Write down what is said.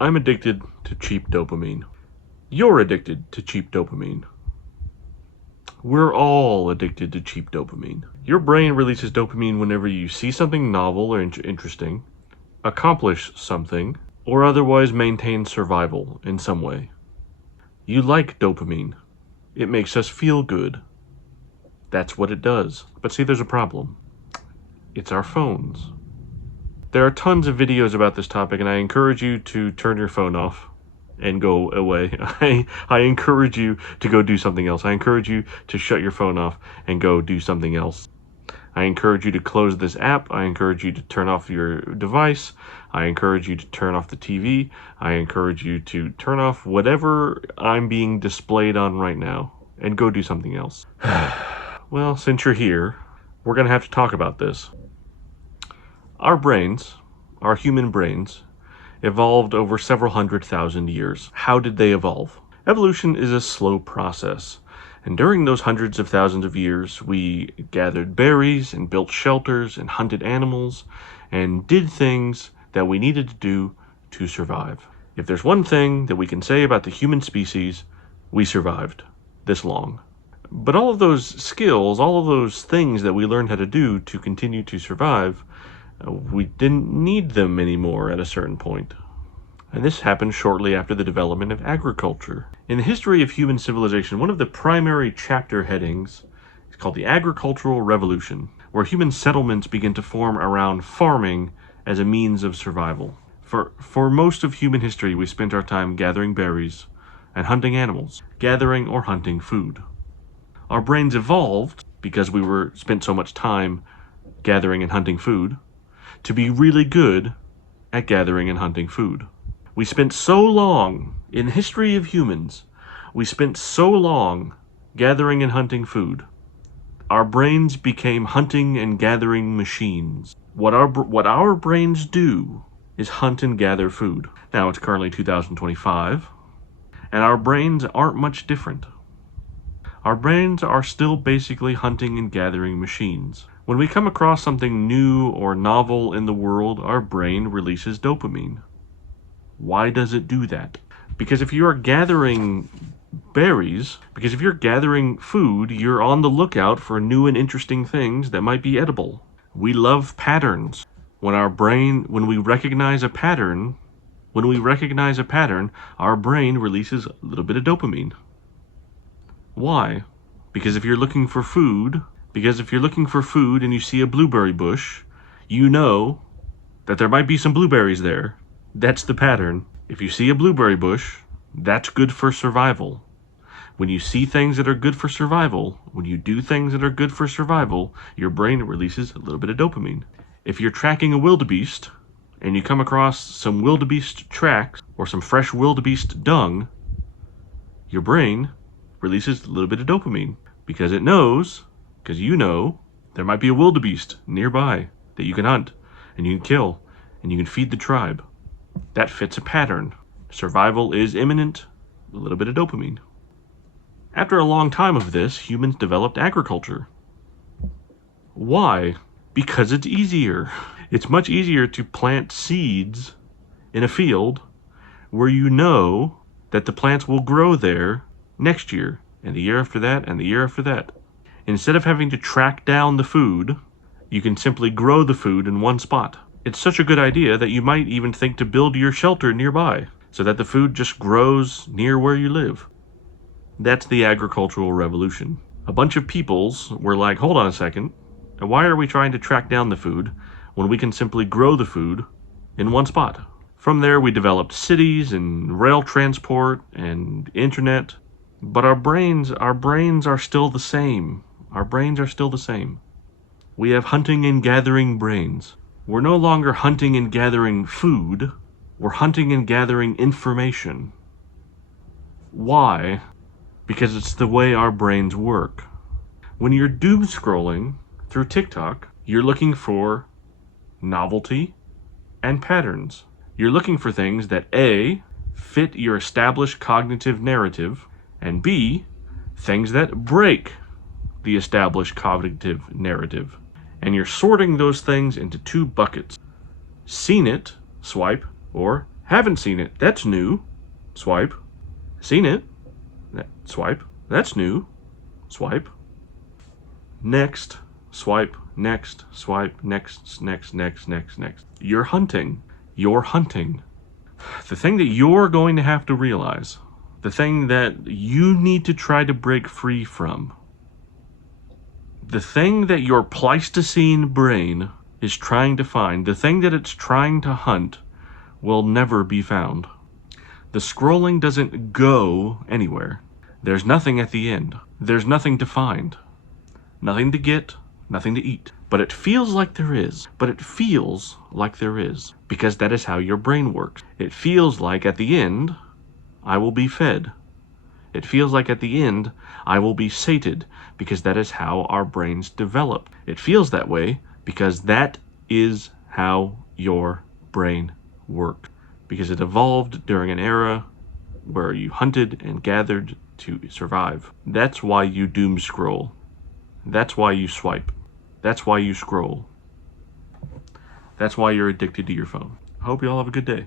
I'm addicted to cheap dopamine. You're addicted to cheap dopamine. We're all addicted to cheap dopamine. Your brain releases dopamine whenever you see something novel or interesting, accomplish something, or otherwise maintain survival in some way. You like dopamine. It makes us feel good. That's what it does. But see, there's a problem. It's our phones. There are tons of videos about this topic, and I encourage you to turn your phone off and go away. I encourage you to go do something else. I encourage you to shut your phone off and go do something else. I encourage you to close this app. I encourage you to turn off your device. I encourage you to turn off the TV. I encourage you to turn off whatever I'm being displayed on right now and go do something else. Well, since you're here, we're going to have to talk about this. Our brains, our human brains, evolved over several 100,000 years. How did they evolve? Evolution is a slow process, and during those hundreds of thousands of years, we gathered berries and built shelters and hunted animals and did things that we needed to do to survive. If there's one thing that we can say about the human species, we survived this long. But all of those skills, all of those things that we learned how to do to continue to survive, we didn't need them anymore at a certain point. And this happened shortly after the development of agriculture. In the history of human civilization, one of the primary chapter headings is called the Agricultural Revolution, where human settlements begin to form around farming as a means of survival. For most of human history, we spent our time gathering berries and hunting animals, gathering or hunting food. Our brains evolved, because we spent so much time gathering and hunting food, to be really good at gathering and hunting food. We spent so long, in the history of humans, we spent so long gathering and hunting food. Our brains became hunting and gathering machines. What our brains do is hunt and gather food. Now it's currently 2025, and our brains aren't much different. Our brains are still basically hunting and gathering machines. When we come across something new or novel in the world, our brain releases dopamine. Why does it do that? Because if you are gathering berries, because if you're gathering food, you're on the lookout for new and interesting things that might be edible. We love patterns. When we recognize a pattern, our brain releases a little bit of dopamine. Why? Because if you're looking for food and you see a blueberry bush, you know that there might be some blueberries there. That's the pattern. If you see a blueberry bush, that's good for survival. When you see things that are good for survival, when you do things that are good for survival, your brain releases a little bit of dopamine. If you're tracking a wildebeest and you come across some wildebeest tracks or some fresh wildebeest dung, your brain releases a little bit of dopamine because you know there might be a wildebeest nearby that you can hunt and you can kill and you can feed the tribe. That fits a pattern. Survival is imminent, a little bit of dopamine. After a long time of this, humans developed agriculture. Why? Because it's easier. It's much easier to plant seeds in a field where you know that the plants will grow there next year, and the year after that, and the year after that. Instead of having to track down the food, you can simply grow the food in one spot. It's such a good idea that you might even think to build your shelter nearby, so that the food just grows near where you live. That's the agricultural revolution. A bunch of peoples were like, hold on a second, why are we trying to track down the food when we can simply grow the food in one spot? From there, we developed cities and rail transport and internet. But our brains are still the same. Our brains are still the same. We have hunting and gathering brains. We're no longer hunting and gathering food. We're hunting and gathering information. Why? Because it's the way our brains work. When you're doom scrolling through TikTok, you're looking for novelty and patterns. You're looking for things that A, fit your established cognitive narrative, and B, things that break the established cognitive narrative. And you're sorting those things into two buckets. Seen it, swipe, or Haven't seen it. That's new. Swipe. Seen it. Swipe. That's new. Swipe. Next. Swipe. Next. Swipe. Next. Next. Next. Next. Next. You're hunting. You're hunting. The thing that you're going to have to realize, the thing that you need to try to break free from, the thing that your Pleistocene brain is trying to find, the thing that it's trying to hunt, will never be found. The scrolling doesn't go anywhere. There's nothing at the end. There's nothing to find. Nothing to get, nothing to eat. But it feels like there is. But it feels like there is. Because that is how your brain works. It feels like at the end, I will be fed. It feels like at the end, I will be sated. Because that is how our brains develop. It feels that way because that is how your brain worked. Because it evolved during an era where you hunted and gathered to survive. That's why you doom scroll. That's why you swipe. That's why you scroll. That's why you're addicted to your phone. I hope you all have a good day.